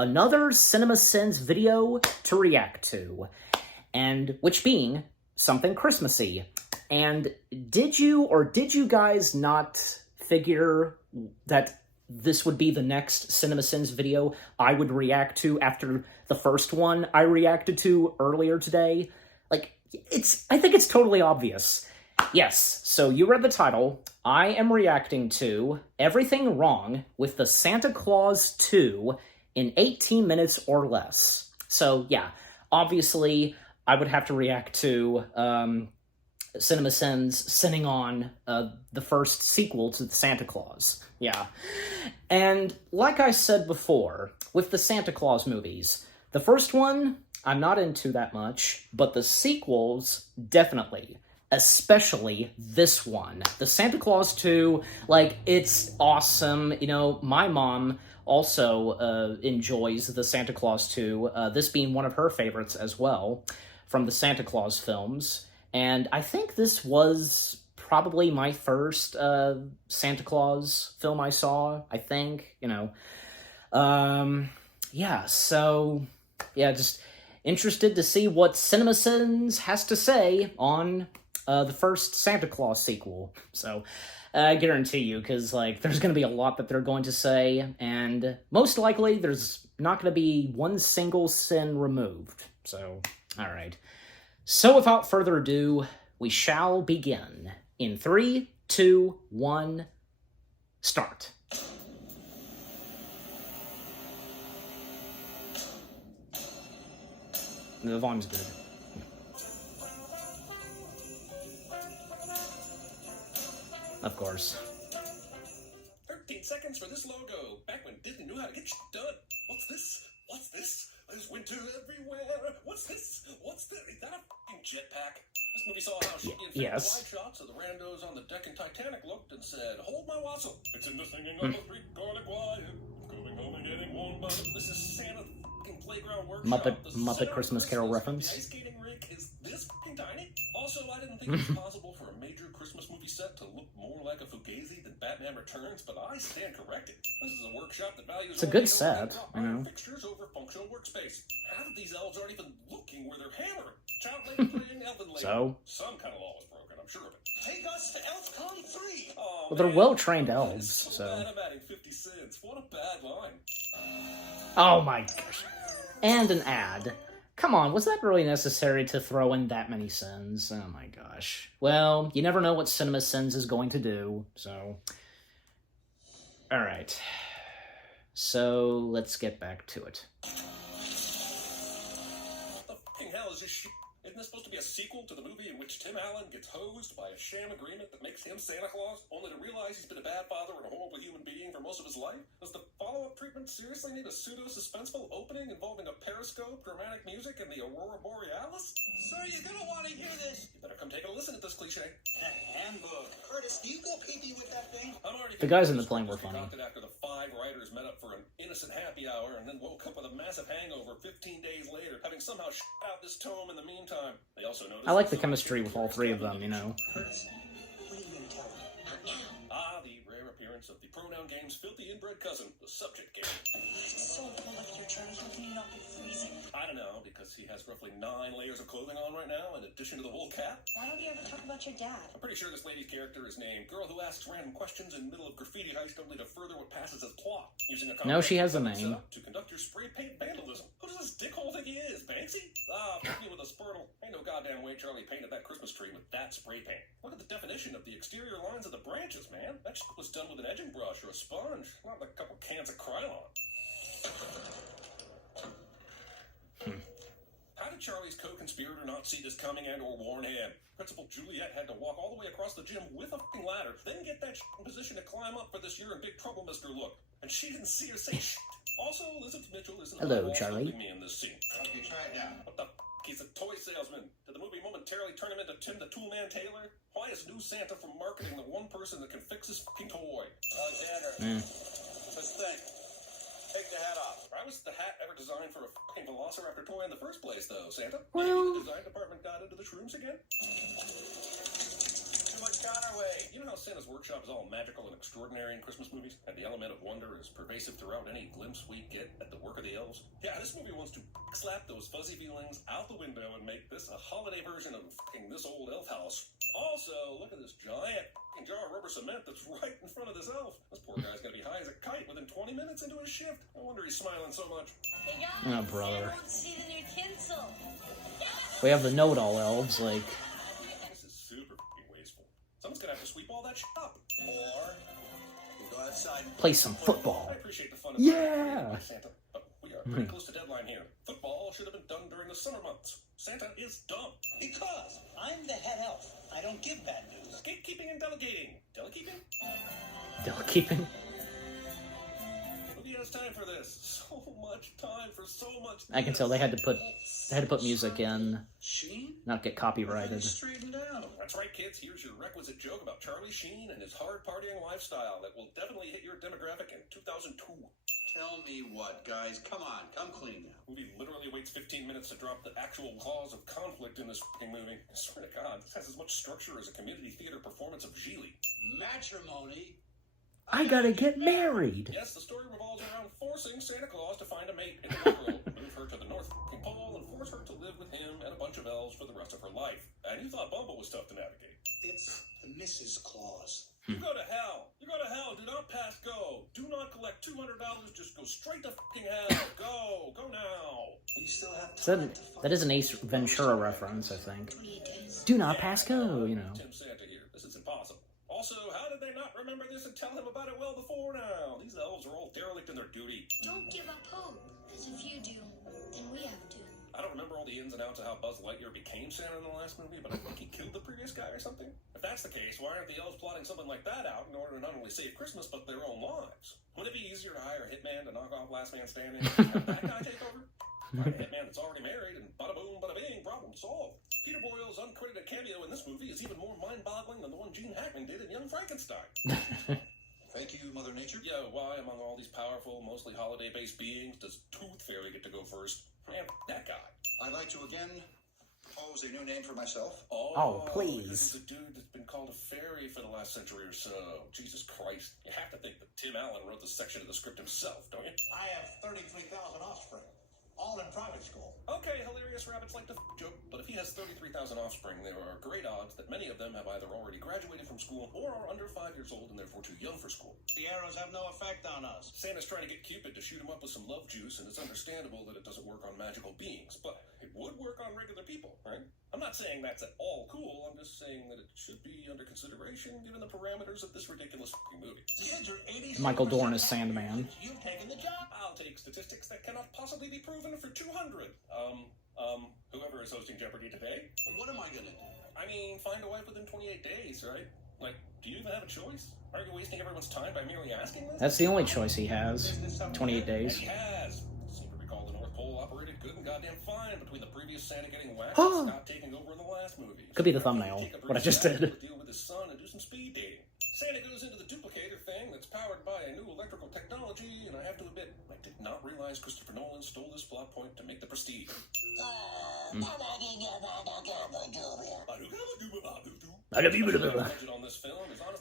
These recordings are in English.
another CinemaSins video to react to, and which being something Christmassy. And did you guys not figure that this would be the next CinemaSins video I would react to after the first one I reacted to earlier today? Like, I think it's totally obvious. Yes, so you read the title. I am reacting to Everything Wrong with the Santa Claus 2 in 18 minutes or less. So, yeah, obviously, I would have to react to CinemaSins sending on the first sequel to the Santa Claus. Yeah. And like I said before, with the Santa Claus movies, the first one, I'm not into that much, but the sequels, definitely. Especially this one. The Santa Claus 2, like, it's awesome. You know, my mom also enjoys the Santa Claus 2, this being one of her favorites as well, from the Santa Claus films. And I think this was probably my first Santa Claus film I saw, I think, you know. Yeah, so, yeah, just interested to see what CinemaSins has to say on the first Santa Claus sequel. So, I guarantee you, because, like, there's going to be a lot that they're going to say, and most likely there's not going to be one single sin removed. So, alright. So, without further ado, we shall begin. In 3, 2, 1, start. The volume's good. Of course. 13 seconds for this logo. Back when Disney knew how to get shit done. What's this? What's this? There's winter everywhere. What's this? What's this? Is that a fucking jetpack? This movie saw how shitty and fake wide shots of the randos on the deck in Titanic looked and said, "Hold my wassail. It's in the singing of the three-chord choir. Going home and getting warm up. This is Santa's fucking playground workshop. Muppet Christmas Carol reference. The ice skating rink is this fucking tiny. Also, I didn't think it was possible for a major Christmas movie set to look more like a Fugazi than Batman Returns, but I stand corrected. This is a workshop that values it's a good set, you know. Fixtures over functional workspace. Half of these elves aren't even looking where they're hammering. Child labor playing elven labor. So? Some kind of law is broken, I'm sure of it. Take us to ElfCon 3! Oh, well, they're well-trained elves, so... I'm adding 50 cents. What a bad line. Oh my gosh. And an ad. Come on, was that really necessary to throw in that many sins? Oh my gosh. Well, you never know what CinemaSins is going to do, so... Alright. So, let's get back to it. What the fucking hell is this shit? Isn't this supposed to be a sequel to the movie in which Tim Allen gets hosed by a sham agreement that makes him Santa Claus, only to realize he's been a bad father and a horrible human being for most of his life? Does the follow-up treatment seriously need a pseudo-suspenseful opening involving a periscope, dramatic music, and the Aurora Borealis? Sir, you're gonna want to hear this. You better come take a listen at this cliche. The handbook. Curtis, do you go pee-pee with that thing? The guys in the plane were funny. After the 5 writers met up for an innocent happy hour and then woke up with a massive hangover 15 days later, having somehow out this tome in the meantime. They also noticed I like the chemistry with all three of them, you know. Curtis, what are you going to tell them? Not now. Ah, the rare appearance of the pronoun game's filthy inbred cousin, the subject game. It's so cold up here, Charlie. How can you not be freezing? I don't know, because he has roughly 9 layers of clothing on right now, in addition to the wool cap. Why don't you ever talk about your dad? I'm pretty sure this lady's character is named Girl Who Asks Random Questions in Middle of Graffiti Heist Only to Further What Passes as Plot. Using a no, she has a name. To conduct your spray paint vandalism. Who does this dickhole think he is, Banksy? Ah, fuck you with a spurtle. Ain't no goddamn way Charlie painted that Christmas tree with that spray paint. Look at the definition of the exterior lines of the branches, man. That shit was done with an edging brush or a sponge, not with a couple cans of Krylon. How did Charlie's co-conspirator not see this coming and or warn him? Principal Juliet had to walk all the way across the gym with a fucking ladder, then get that shit in position to climb up for this "you're in big trouble, Mr. Look." And she didn't see or say shit. Also, Elizabeth Mitchell isn't hello, Charlie. Me in this scene. How do you try it now? What the f***? He's a toy salesman. Did the movie momentarily turn him into Tim the Toolman Taylor? Why is new Santa from marketing the one person that can fix his fucking toy? Alexander, let's think. Take the hat off. Why was the hat ever designed for a fucking Velociraptor toy in the first place, though, Santa? Well... The design department got into the shrooms again? Too much counterweight. You know how Santa's workshop is all magical and extraordinary in Christmas movies? And the element of wonder is pervasive throughout any glimpse we get at the work of the elves? elves. Yeah, this movie wants to slap those fuzzy feelings out the window and make this a holiday version of this old elf house. Also, look at this giant jar of rubber cement that's right in front of this elf. This poor guy's gonna be high as a kite within 20 minutes into his shift. No wonder he's smiling so much. Hey guys, Oh, brother. want to see the new tinsel? We have the know-it-all elves, like, This is super wasteful. Someone's gonna have to sweep all that up. Or we go outside and play some football. I appreciate the fun of Yeah. Santa, but we are pretty close to deadline here. Football should have been done during the summer months. Santa is dumb. because I'm the head elf. I don't give bad news. Gatekeeping and delegating. Delekeeping? Delekeeping. Who has time for this? So much time for so much. I can tell they had to put music in, Sheen? not get copyrighted. Straightened out. That's right, kids. Here's your requisite joke about Charlie Sheen and his hard partying lifestyle that will definitely hit your demographic in 2002. Tell me what, guys. Come on, come clean now. Movie literally waits 15 minutes to drop the actual cause of conflict in this f***ing movie. I swear to God, this has as much structure as a community theater performance of Geely. Matrimony. I gotta get married. Yes, the story revolves around forcing Santa Claus to find a mate in the world, move her to the North Pole, and force her to live with him and a bunch of elves for the rest of her life. And you thought Bumble was tough to navigate. It's Mrs. Claus. You go to hell. You go to hell. Do not pass go. Do not collect $200. Just go straight to f***ing hell. Go. Go now. You still have So time to find that is an Ace Ventura reference, I think. 28 days. Do not pass go, you know. Tim Santa here. This is impossible. Also, how did they not remember this and tell him about it well before now? These elves are all derelict in their duty. Don't give up hope, because if you do, then we have to. I don't remember all the ins and outs of how Buzz Lightyear became Santa in the last movie, but I think he killed the previous guy or something. If that's the case, why aren't the elves plotting something like that out in order to not only save Christmas, but their own lives? Wouldn't it be easier to hire a hitman to knock off Last Man Standing and have that guy take over? Find a hitman that's already married and bada boom, bada bing, problem solved. Peter Boyle's uncredited cameo in this movie is even more mind-boggling than the one Gene Hackman did in Young Frankenstein. Thank you, Mother Nature. Yeah, why among all these powerful, mostly holiday-based beings does Tooth Fairy get to go first? Man, that guy. I'd like to again propose a new name for myself. Oh, please. This is a dude that's been called a fairy for the last century or so. Jesus Christ. You have to think that Tim Allen wrote this section of the script himself, don't you? I have 33,000 offspring, all in private school. Okay, hilarious rabbits like to joke, but if he has 33,000 offspring, there are great odds that many of them have either already graduated from school or are under 5 years old and therefore too young for school. The arrows have no effect on us. Santa's trying to get Cupid to shoot him up with some love juice, and it's understandable that it doesn't work on magical beings, but it would work on regular people, right? I'm not saying that's at all cool, I'm just saying that it should be under consideration given the parameters of this ridiculous f***ing movie. Kids are 87% Michael Dorn is Sandman. You've taken the job. I'll take statistics that cannot possibly be proven for 200. Whoever is hosting Jeopardy today. What am I gonna do? I mean, find a wife within 28 days, right? Like, do you even have a choice? Are you wasting everyone's time by merely asking this? That's the only choice he has. 28 And days. he has. Seem to recall the North Pole operated good and goddamn fine between the previous Santa getting whacked and Scott taking over in the last movie. Could be the thumbnail, Take a what I brief just sabbatical did. to deal with his son and do some speed dating. Santa goes into the duplicator thing that's powered by a new electrical technology, and I have to admit, I did not realize Christopher Nolan stole this plot point to make The Prestige.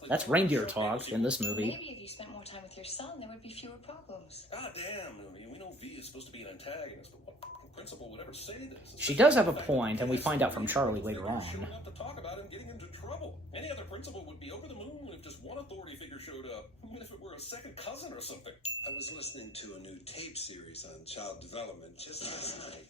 That's reindeer talk in this movie. Maybe if you spent more time with your son, there would be fewer problems. God damn, I mean, we know V is supposed to be an antagonist, but what fucking principal would ever say this? She does have a point, and we find out from Charlie later on. Showing up to talk about him getting into trouble. Any other principal would be over the moon if just one authority figure showed up, even if it were a second cousin or something. I was listening to a new tape series on child development just last night.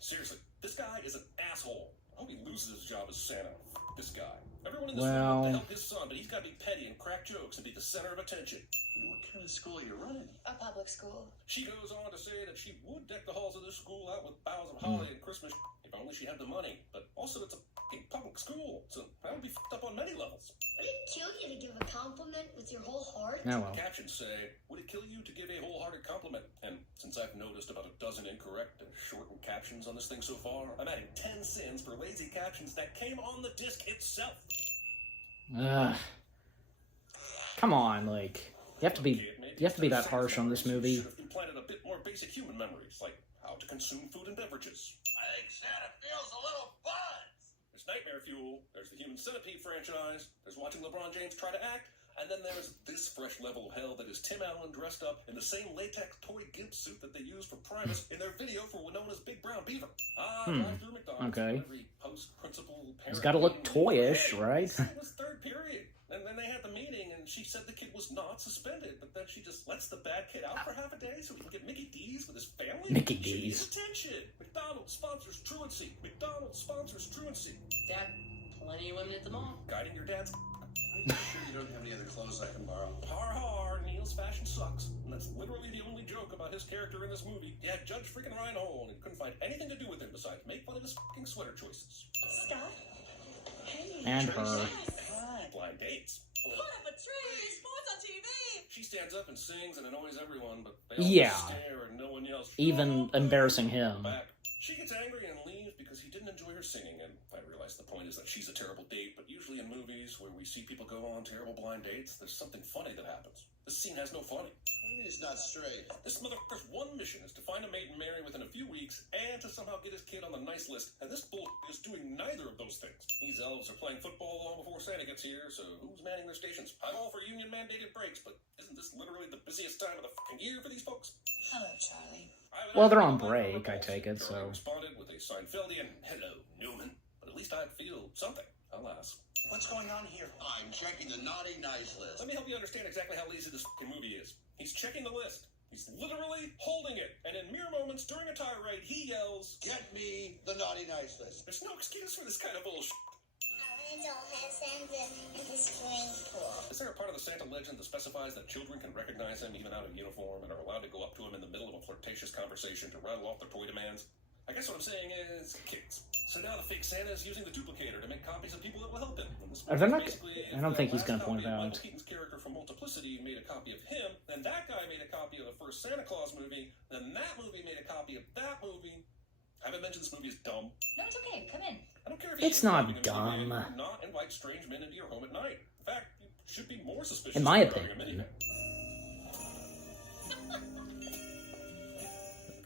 Seriously, this guy is an asshole. I hope he loses his job as Santa. F this guy. Everyone in this room Well- wants to help his son, but he's got to be petty and crack jokes and be the center of attention. What kind of school are you running? A public school. She goes on to say that she would deck the halls of this school out with boughs of holly and Christmas if only she had the money. But also, it's a fucking public school, so that would be fucked up on many levels. Would it kill you to give a compliment with your whole heart? Oh well. Captions say, would it kill you to give a wholehearted compliment? And since I've noticed about a dozen incorrect and shortened captions on this thing so far, I'm adding 10 cents for lazy captions that came on the disc itself. Come on, like you have to be that harsh on this movie. Should have implanted a bit more basic human memories, like how to consume food and beverages. I think Santa feels a little buzz. There's Nightmare Fuel, there's the Human Centipede franchise, there's watching LeBron James try to act, and then there's this fresh level of hell that is Tim Allen dressed up in the same latex toy gimp suit that they use for Primus in their video for Winona's Big Brown Beaver. Drive through McDonald's. Okay. Every post-principal parent He's gotta look meeting, toyish, hey, right? It was third period. And then they had the meeting, and she said the kid was not suspended, but then she just lets the bad kid out for half a day so he can get Mickey D's with his family? Mickey She needs D's. attention. McDonald's sponsors truancy. McDonald's sponsors truancy. Dad, plenty of women at the mall. Guiding your dad's Are you sure you don't have any other clothes I can borrow? har, Neil's fashion sucks. And that's literally the only joke about his character in this movie. Yeah, Judge freaking Reinhold and couldn't find anything to do with him besides make fun of his fucking sweater choices. Scott? Hey. And her. Hi. Blind dates. Put up a tree! Sports on TV! She stands up and sings and annoys everyone, but they all Yeah. stare and no one yells. Even "Stop!" embarrassing him. Back. She gets angry and leaves because he didn't enjoy her singing, and I realize the point is that she's a terrible date, but usually in movies where we see people go on terrible blind dates, there's something funny that happens. This scene has no funny. What do you mean it's not straight? This motherfucker's one mission is to find a mate and marry within a few weeks, and to somehow get his kid on the nice list, and this bull is doing neither of those things. These elves are playing football long before Santa gets here, so who's manning their stations? I'm all for union-mandated breaks, but isn't this literally the busiest time of the fucking year for these folks? Hello, Charlie. Well, they're on break, I take it, Charlie so... responded with a Seinfeldian, "Hello, Newman." But at least I feel something, alas. What's going on here? I'm checking the naughty nice list. Let me help you understand exactly how lazy this fucking movie is. He's checking the list. He's literally holding it, and in mere moments during a tirade, he yells, Get me the naughty nice list. "There's no excuse for this kind of bullshit." I don't have Santa in the swimming pool. Is there a part of the Santa legend that specifies that children can recognize him even out of uniform and are allowed to go up to him in the middle of a flirtatious conversation to rattle off their toy demands? I guess what I'm saying is kids. So now the fake Santa is using the duplicator to make copies of people that will help him. And this Are they not- basically, I don't if think the he's gonna last point copy of it out. Michael Keaton's character from Multiplicity made a copy of him, then that guy made a copy of the first Santa Claus movie, then that movie made a copy of that movie. I haven't mentioned this movie is dumb. No, it's okay. Come in. I don't care if It's you're not driving a minivan, dumb. do not invite strange men into your home at night. In fact, you should be more suspicious. In my of driving a opinion. minivan.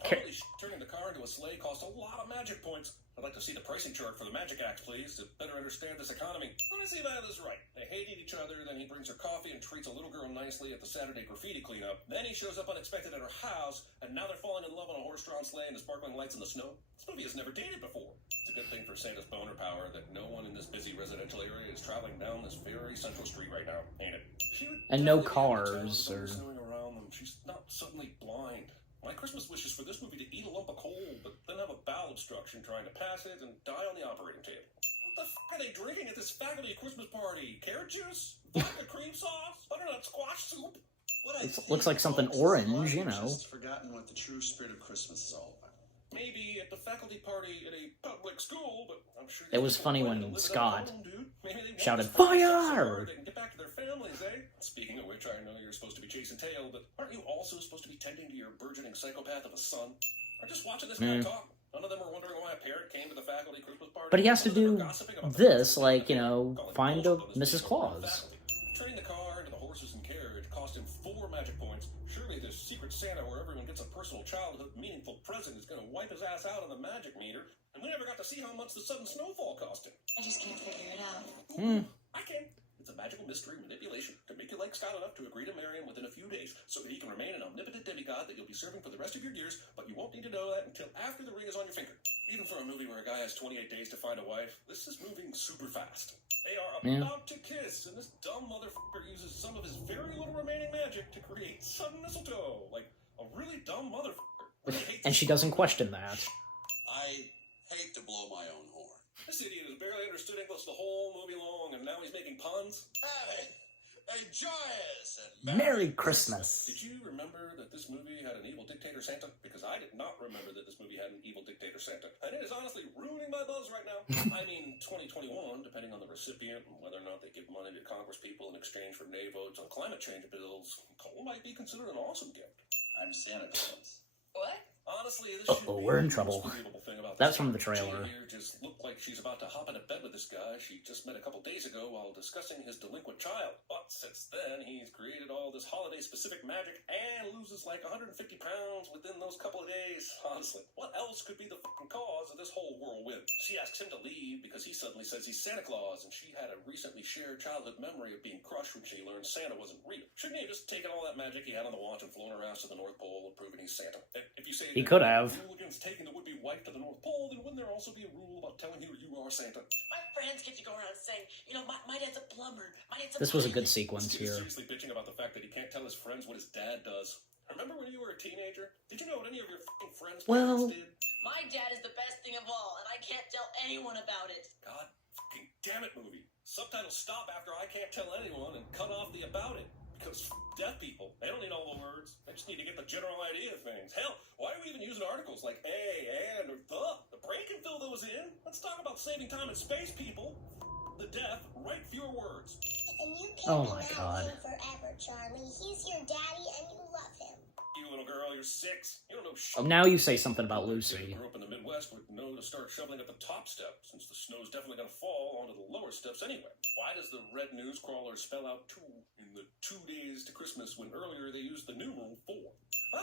Okay. Holy shit, turning the car into a sleigh costs a lot of magic points. I'd like to see the pricing chart for the magic acts, please, to better understand this economy. Let me see if I have this right. They hated each other, then he brings her coffee and treats a little girl nicely at the Saturday graffiti cleanup. Then he shows up unexpected at her house, and now they're falling in love on a horse-drawn sleigh and the sparkling lights in the snow. This movie has never dated before. It's a good thing for Santa's boner power that no one in this busy residential area is traveling down this very central street right now, ain't it? She would And no definitely be able to tell cars something or- snowing around them. She's not suddenly blind. My Christmas wish is for this movie to eat a lump of coal, but then have a bowel obstruction trying to pass it and die on the operating table. What the f*** are they drinking at this faculty Christmas party? Carrot juice? Vodka cream sauce? Butternut squash soup? What I It think, looks like something folks, is a lot orange, of you know. Just forgotten what the true spirit of Christmas is all about. Maybe at the faculty party at a public school, but I'm sure It was funny plan when to live it Scott up at home, dude. Maybe they want shouted, this family "Fire!" so they can get back to their families, eh? Speaking of which, I know you're supposed to be chasing tail, but aren't you also supposed to be tending to your burgeoning psychopath of a son? Or just watching this guy talk? None of them are wondering why a parent came to the faculty Christmas party. But he has to None of them do are gossiping about the this, faculty like, you calling know, bullshit find a about this Mrs. being a member of the Claus. faculty. Turning the car into the horses and carriage cost him 4 magic points. Surely this secret Santa where everyone gets a personal childhood meaningful present is going to wipe his ass out on the magic meter. And we never got to see how much the sudden snowfall cost him. I just can't figure it out. I can. It's a magical mystery manipulation to make you like Scott enough to agree to marry him within a few days so that he can remain an omnipotent demigod that you'll be serving for the rest of your years, but you won't need to know that until after the ring is on your finger. Even for a movie where a guy has 28 days to find a wife, this is moving super fast. They are about to kiss, and this dumb motherfucker uses some of his very little remaining magic to create sudden mistletoe. Like a really dumb motherfucker. And she doesn't question that. I hate to blow my own horn. This idiot has barely understood English the whole movie long, and now he's making puns. Hey, a joyous and Merry Christmas. Did you remember that this movie had an evil dictator Santa? Because I did not remember that this movie had an evil dictator Santa. And it is honestly ruining my buzz right now. I mean, 2021, depending on the recipient and whether or not they give money to Congress people in exchange for nay votes on climate change bills, coal might be considered an awesome gift. I'm Santa Claus. What? Honestly, this Uh-oh, should be we're in the trouble. most believable thing about That's this. from the trailer. Jane here just looked like she's about to hop into bed with this guy she just met a couple days ago while discussing his delinquent child. But since then, he's created all this holiday-specific magic and loses like 150 pounds within those couple of days. face. Honestly, what else could be the fucking cause of this whole whirlwind? She asks him to leave because he suddenly says he's Santa Claus, and she had a recently shared childhood memory of being crushed when she learned Santa wasn't real. Shouldn't he have just taken all that magic he had on the watch and flown her ass to the North Pole and proven he's Santa? And if you say He could have. rule against taking the would-be wife to the North Pole, then wouldn't there also be a rule about telling her you are Santa? My friends get to go around saying, you know, my dad's a plumber. My dad's a This was a good pilot." sequence He was here. seriously bitching about the fact that he can't tell his friends what his dad does. Remember when you were a teenager? Did you know what any of your fucking friends' Well- parents did? My dad is the best thing of all, and I can't tell anyone about it. God fucking damn it, movie. Subtitles stop after I can't tell anyone and cut off the about it. Because deaf people, they don't need all the words. They just need to get the general idea of things. Hell, why are we even using articles like a, and, or the? The brain can fill those in. Let's talk about saving time and space, people. The deaf, write fewer words. And you can't Oh be my mad God. at him forever, Charlie. He's your daddy and you love him. You little girl, you're 6. You don't know shit. Oh, now you say something about Kid Lucy. who grew up in the Midwest would know to start shoveling at the top step, since the snow's definitely going to fall onto the lower steps anyway. Why does the red news crawler spell out 2 in the 2 days to Christmas when earlier they used the numeral 4?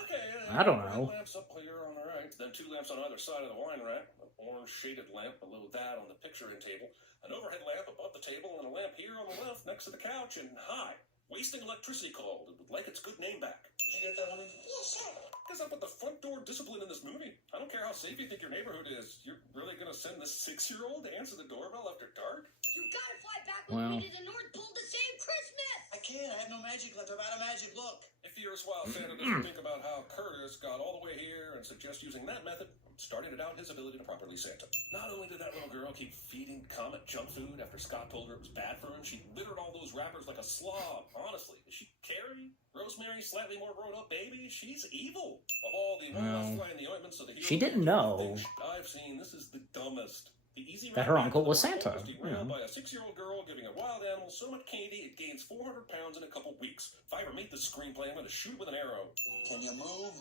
Okay, I don't know. Red lamps up here on the right, then 2 lamps on either side of the wine rack, an orange shaded lamp below that on the picture-in table, an overhead lamp above the table, and a lamp here on the left next to the couch, and hi, wasting electricity called. It would like its good name back. Did you get that, honey? Yeah, sure. What's up with the front door discipline in this movie? I don't care how safe you think your neighborhood is. You're really gonna send this 6-year-old to answer the doorbell after dark? You gotta fly back Well. with me to the North Pole to save Christmas! I can't. I have no magic left. I'm out of magic. Look. If you're as wild Santa doesn't think about how Curtis got all the way here and suggest using that method, starting to doubt his ability to properly Santa. Not only did that little girl keep feeding Comet junk food after Scott told her it was bad for him, she littered all those wrappers like a slob. Honestly, is she Carrie? Rosemary, slightly more grown-up baby? She's evil. Of all the Well, flying the ointments of the hero, she didn't know I've seen, this is the dumbest. The easy that her route uncle back to was the North Santa, Pole was you derailed know. by a 6-year-old girl giving a wild animal so much candy it gains 400 pounds in a couple weeks. If I ever meet the screenplay, I'm going to shoot with an arrow. Can you move?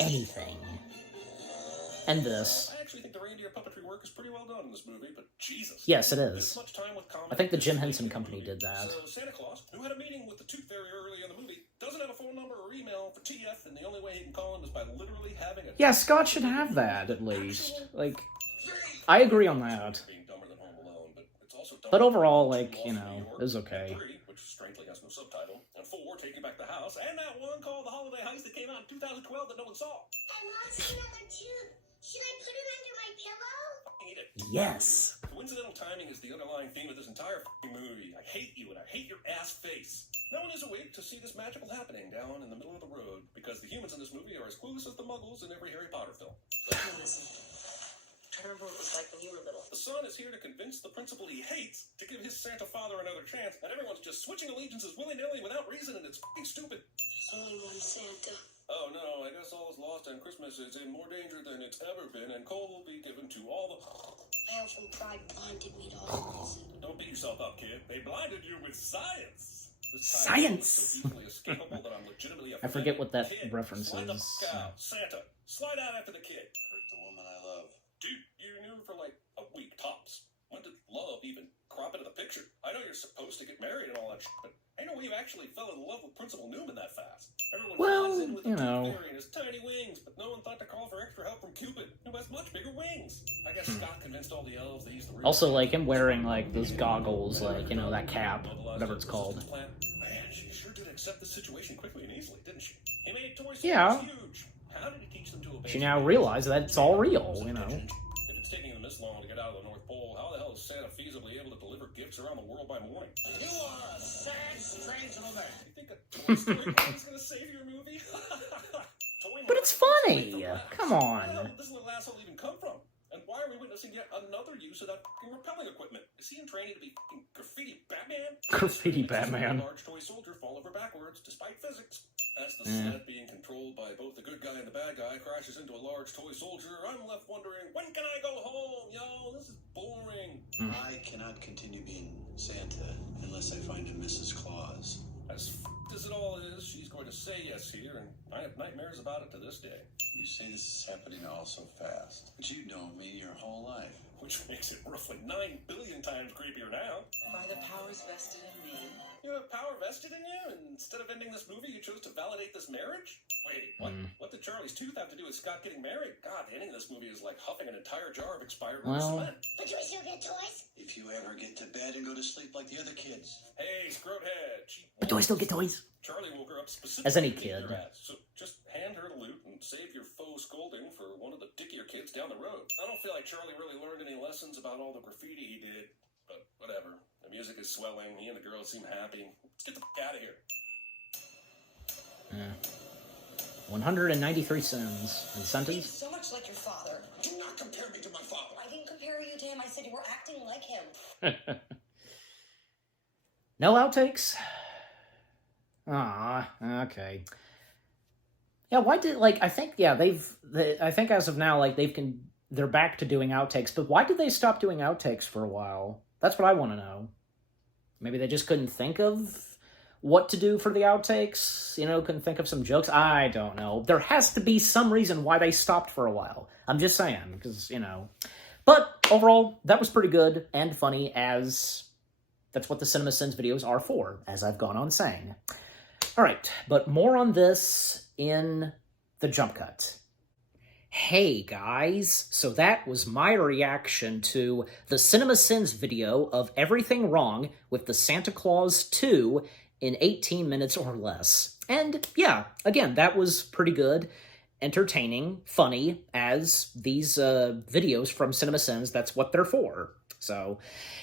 Anything. And this. I actually think the reindeer puppetry work is pretty well done in this movie, but Jesus. Yes, it This is. much time with Comet I think the is Jim wasted Henson in the Company movie. did that. So Santa Claus, who had a meeting with the Tooth Fairy early in the movie, doesn't have a phone number or email for TF, and the only way he can call him is by literally having a... Yeah, Scott should have that, at least. Like, I agree on that. Being dumber than Home Alone, but it's also dumber But overall, than like, Lost you in know, New York, it was okay. 3, which strangely has no subtitle, and 4, Taking Back the House, and that one called The Holiday Heist that came out in 2012 that no one saw. I lost another tooth. Should I put it under my pillow? Eat it. Yes. Coincidental timing is the underlying theme of this entire f***ing movie. I hate you and I hate your ass face. No one is awake to see this magical happening down in the middle of the road because the humans in this movie are as clueless as the muggles in every Harry Potter film. Listen. Try to remember what it was like when you were little. The son is here to convince the principal he hates to give his Santa father another chance, and everyone's just switching allegiances willy-nilly without reason, and it's f***ing stupid. There's only one Santa. Oh no, I guess all is lost and Christmas is in more danger than it's ever been, and coal will be given to all the... My elf from Pride blinded me to all this. Don't beat yourself up, kid. They blinded you with science. This time Science! is so easily escapable that I'm legitimately I forget what that Kid, reference slide the is. fuck out. Santa, slide out after the kid. Hurt the woman I love. Dude, you knew for like a week tops. When did love even crop into the picture? I know you're supposed to get married and all that shit, but I know you actually fell in love with Principal Newman that fast. Everyone Well, flies in with you the know. Tooth Fairy and his tiny wings, but no one thought to call for extra help from Cupid, who has much bigger wings. I guess Scott convinced all the elves they used the real Also, like, him wearing, like, those goggles, like, you know, that cap, whatever it's called. Man, she sure did accept the situation quickly and easily, didn't she? He made Toy Story Yeah. huge. How did he teach them to obey? She now realized that it's all real, you know. If it's taking them this long to get out of the North Pole, how the hell is Santa feasibly able to deliver gifts around the world by morning? You are a sad, strange little man. You think a Toy Story movie is gonna save your movie? Toy But it's Mark, funny. wait for that. Come Where on. the hell did this little asshole even come from? And why are we witnessing yet another use of that fucking repelling equipment? Is he in training to be fucking graffiti Batman? Graffiti It's just Batman. A large toy soldier fall over backwards despite physics. As the Yeah. sled being controlled by both the good guy and the bad guy crashes into a large toy soldier, I'm left wondering, when can I go home? Yo, this is boring. I cannot continue being Santa unless I find a Mrs. Claus. As f***ed as it all is, she's going to say yes here, and I have nightmares about it to this day. You say this is happening all so fast, but you've known me your whole life. Which makes it roughly 9 billion times creepier now. By the powers vested in me, You have power vested in you, and instead of ending this movie, you chose to validate this marriage? Wait, what? What did Charlie's tooth have to do with Scott getting married? God, the ending of this movie is like huffing an entire jar of expired cement. But do I still get toys? If you ever get to bed and go to sleep like the other kids. Hey, Scroathead. Do I still get toys? Charlie woke her up specifically As any to beat kid. your ass, so just hand her the loot and save your faux scolding for one of the dickier kids down the road. I don't feel like Charlie really learned any lessons about all the graffiti he did, but whatever. The music is swelling, he and the girls seem happy. Let's get the f*** out of here. 193 cents. He's Incentives? so much like your father. Do not compare me to my father. I didn't compare you to him. I said you were acting like him. No outtakes? Ah, okay. Yeah, why did, like, I think, yeah, I think as of now, like, they're back to doing outtakes, but why did they stop doing outtakes for a while? That's what I want to know. Maybe they just couldn't think of what to do for the outtakes, couldn't think of some jokes. I don't know. There has to be some reason why they stopped for a while. I'm just saying, because, But overall, that was pretty good and funny, as that's what the CinemaSins videos are for, as I've gone on saying. All right, but more on this in the jump cut. Hey guys, so that was my reaction to the CinemaSins video of Everything Wrong with the Santa Claus 2 in 18 minutes or less. And yeah, again, that was pretty good, entertaining, funny, as these videos from CinemaSins, that's what they're for. So,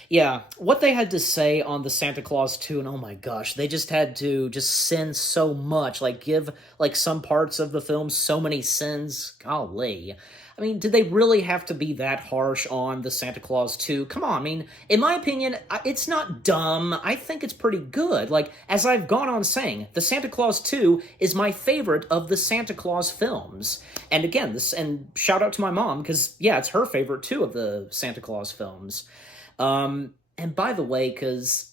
yeah, what they had to say on the Santa Claus 2, and oh my gosh, they just had to just sin so much, like give like some parts of the film so many sins. Golly. I mean, did they really have to be that harsh on the Santa Claus 2? Come on, I mean, in my opinion, it's not dumb. I think it's pretty good. Like, as I've gone on saying, the Santa Claus 2 is my favorite of the Santa Claus films. And again, and shout out to my mom, because, yeah, it's her favorite, too, of the Santa Claus films. And by the way, because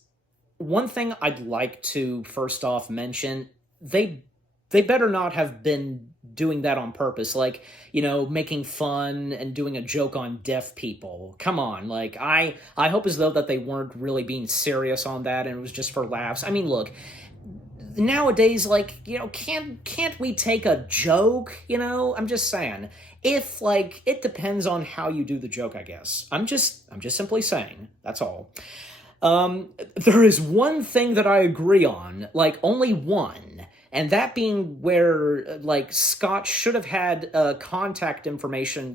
one thing I'd like to first off mention, they better not have been doing that on purpose, like, making fun and doing a joke on deaf people. Come on, like, I hope as though that they weren't really being serious on that and it was just for laughs. I mean, look, nowadays, like, can't we take a joke, I'm just saying. If, like, it depends on how you do the joke, I guess. I'm just simply saying, that's all. There is one thing that I agree on, like, only one. And that being where, like, Scott should have had contact information,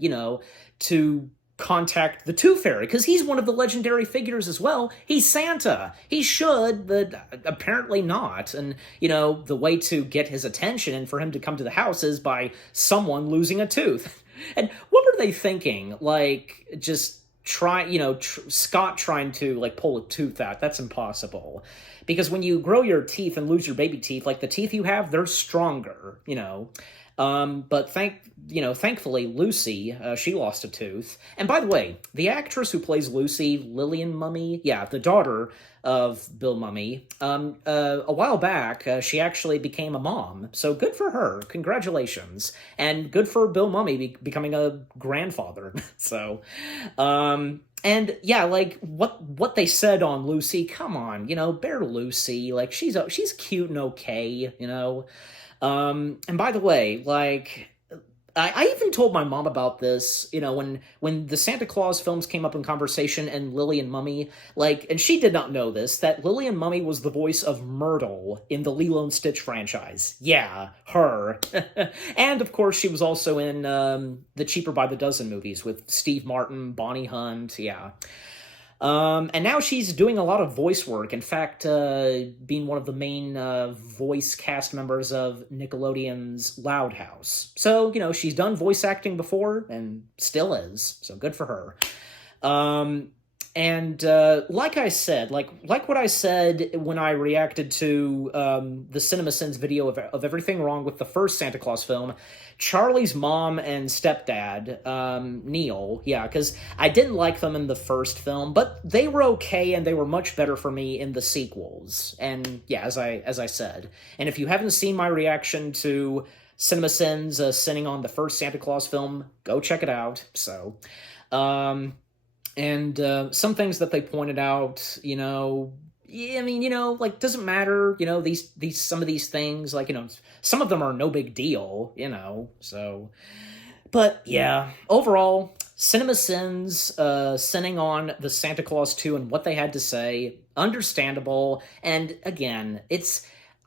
to contact the Tooth Fairy, because he's one of the legendary figures as well. He's Santa. He should, but apparently not. And, the way to get his attention and for him to come to the house is by someone losing a tooth. And what were they thinking? Like, just Scott trying to, like, pull a tooth out. That's impossible. Because when you grow your teeth and lose your baby teeth, like, the teeth you have, they're stronger, But thankfully, Lucy, she lost a tooth. And by the way, the actress who plays Lucy, Lillian Mumme, yeah, the daughter of Bill Mumme, a while back, she actually became a mom. So good for her. Congratulations. And good for Bill Mumme becoming a grandfather. So, and yeah, like what they said on Lucy, come on, bear Lucy, like she's cute and okay, and by the way, like, I even told my mom about this, when the Santa Claus films came up in conversation and Lillian Mumme, like, and she did not know this, that Lillian Mumme was the voice of Myrtle in the Lilo and Stitch franchise. Yeah, her. And, of course, she was also in the Cheaper by the Dozen movies with Steve Martin, Bonnie Hunt, yeah. And now she's doing a lot of voice work. In fact, being one of the main voice cast members of Nickelodeon's Loud House. So, she's done voice acting before and still is. So good for her. And like I said, like what I said when I reacted to the CinemaSins video of Everything Wrong with the first Santa Claus film, Charlie's mom and stepdad, Neil, yeah, because I didn't like them in the first film, but they were okay, and they were much better for me in the sequels. And yeah, as I said, and if you haven't seen my reaction to CinemaSins sinning on the first Santa Claus film, go check it out. So, and some things that they pointed out, yeah, I mean, like, doesn't matter, these some of these things, like, some of them are no big deal, so. But yeah, overall, CinemaSins sinning on the Santa Claus 2 and what they had to say, understandable, and again,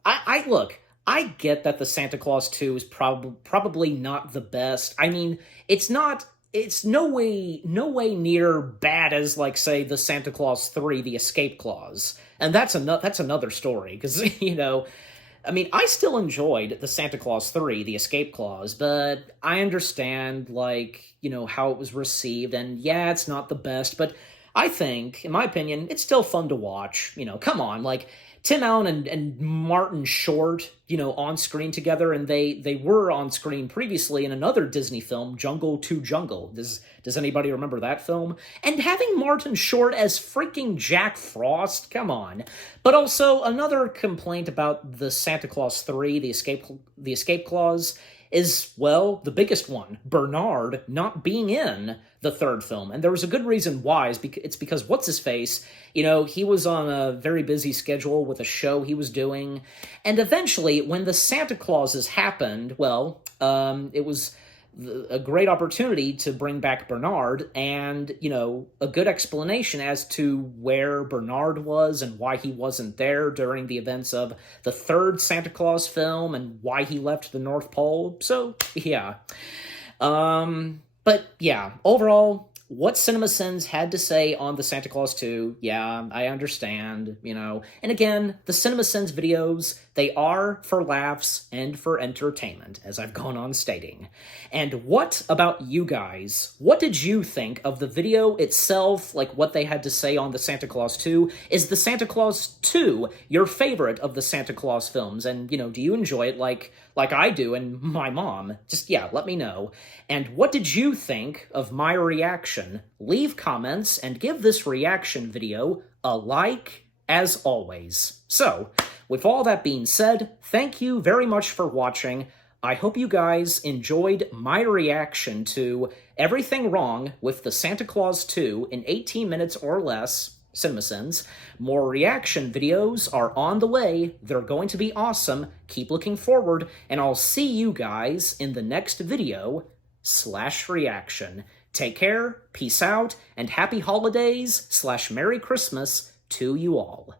I look, I get that the Santa Claus 2 is probably not the best. I mean, it's no way near bad as, like, say, the Santa Claus 3, the Escape Clause. And that's another story, because, I mean, I still enjoyed the Santa Claus 3, the Escape Clause, but I understand, like, how it was received, and yeah, it's not the best, but I think, in my opinion, it's still fun to watch. Come on, like, Tim Allen and Martin Short, on screen together, and they were on screen previously in another Disney film, Jungle to Jungle. Does anybody remember that film? And having Martin Short as freaking Jack Frost, come on. But also, another complaint about the Santa Claus 3, the Escape Clause, is, well, the biggest one, Bernard not being in the third film. And there was a good reason why. It's because what's-his-face, he was on a very busy schedule with a show he was doing. And eventually, when the Santa Clauses happened, well, it was a great opportunity to bring back Bernard and, a good explanation as to where Bernard was and why he wasn't there during the events of the third Santa Claus film and why he left the North Pole. So, yeah. But, yeah, overall, what CinemaSins had to say on the Santa Claus 2, yeah, I understand, And again, the CinemaSins videos, they are for laughs and for entertainment, as I've gone on stating. And what about you guys? What did you think of the video itself, like what they had to say on the Santa Claus 2? Is the Santa Claus 2 your favorite of the Santa Claus films? And, do you enjoy it like I do and my mom? Just, yeah, let me know. And what did you think of my reaction? Leave comments and give this reaction video a like, as always. So, with all that being said, thank you very much for watching. I hope you guys enjoyed my reaction to Everything Wrong with the Santa Claus 2 in 18 minutes or less, CinemaSins. More reaction videos are on the way. They're going to be awesome. Keep looking forward, and I'll see you guys in the next video/reaction. Take care, peace out, and happy holidays/Merry Christmas to you all.